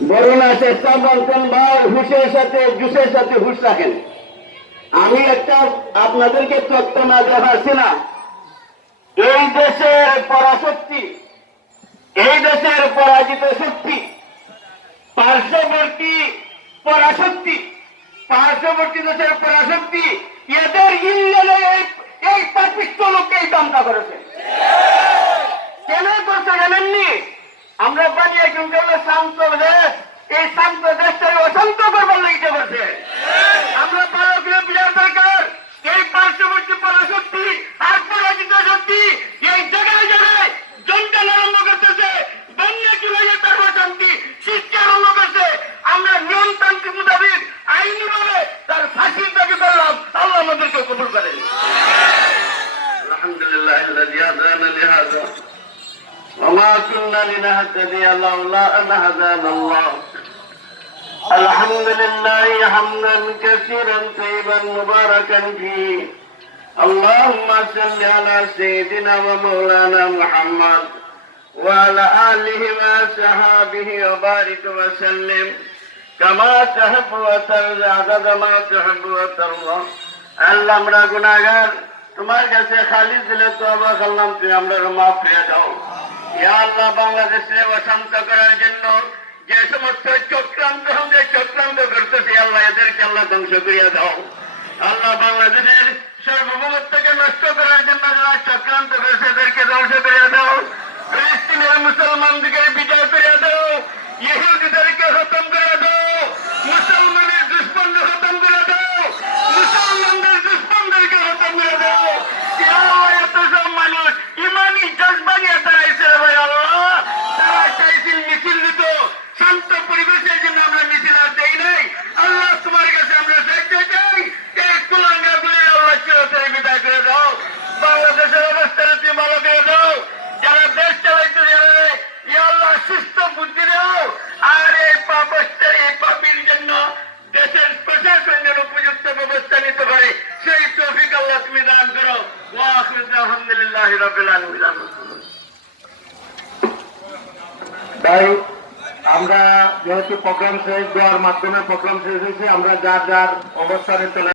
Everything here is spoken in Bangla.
চেষ্টা বলতেন ভাই হুশের সাথে, জুসের সাথে হুশ রাখেন। আমি একটা আপনাদেরকে তথ্য না দেখাচ্ছি না এই দেশের পরাশক্তি, এই দেশের পরাজিত শক্তি, পার্শ্ববর্তী পরাশক্তি, পার্শ্ববর্তী দেশের পরাশক্তি, এদের ইন্ধনে এই- পাপিষ্ট লোককে এই দামটা করেছে। কেন করছে জানেননি আমরা বানিয়ে কিন্তু হলো শান্ত দেশ এই শান্ত দেশটাকে অশান্ত করবার লেগে করছে আমরা ভালো করে বোঝার দরকার এই পার্শ্ববর্তী পরাশক্তি আর পরাজিত শক্তি এই জায়গায় জায়গায় জনগণ আরম্ভ করতেছে বন্যা কীভাবে তার শান্তি সৃষ্টি আরম্ভ করছে আমরা নিয়মতান্ত্রিক মোতাবেক আইনি ভাবে তার ফাঁসির দাবি করলাম আল্লাহ আমাদেরকে কবুল করেন الحمد لله الذي هدانا لهذا وما كنا لنهتدي لولا ان هدانا الله الحمد لله حمدا كثيرا طيبا مباركا فيه اللهم صل على سيدنا ومولانا محمد وعلى اله وصحابه وبارك وسلم كما تحب وترضى عدد ما تحب وترضى اللهم رغنا তোমার কাছে খালি দিলে তো আবার করলাম তুই আমরা মাফ করে দাও। ইয়া আল্লাহ, বাংলাদেশে অশান্ত করার জন্য যে সমস্ত চক্রান্ত সঙ্গে চক্রান্ত করতেছে, আল্লাহ এদেরকে আল্লাহ ধ্বংস করিয়া দাও। আল্লাহ বাংলাদেশের সার্বভৌমত্বকে নষ্ট করার জন্য যারা চক্রান্ত করেছে, এদেরকে ধ্বংস করিয়া দাও। ফিলিস্তিনের মুসলমানদেরকে বিজয় করিয়া দাও ইহুদিদেরকে খতম করে দাও মুসলমানের দুশ্মনকে খতম করে দাও মুসলমানদের দুশ্মনদেরকে খতম করে দাও ইয়া আল্লাহ, এত সব মানুষ ইমানি জজবা নিয়ে দাঁড়াইছে রে ভাই আল্লাহ তারা চাইছিল মিছিল দিত শান্ত পরিবেশের জন্য আমরা মিছিল আর দেই নাই আল্লাহ তোমার কাছে আমরা দেখতে চাই এই কুলাঙ্গা গুলি আল্লাহ করে দাও। বাংলাদেশের অবস্থানে তুমি ভালো করে দাও, যারা দেশ চালাইতে যাবে ইয়া আল্লাহ সুস্থ বুদ্ধি দাও। আর এই পাপস্থার, এই পাপির জন্য দেশের প্রশাসন যেন উপযুক্ত ব্যবস্থা নিতে পারে। সেই তৌফিক আল্লাহ তুমি দান করো। আলহামদুলিল্লাহি তাই আমরা যেহেতু প্রোগ্রাম শেষ দেওয়ার মাধ্যমে প্রোগ্রাম শেষ হয়েছে, আমরা যার যার অবস্থানে চলে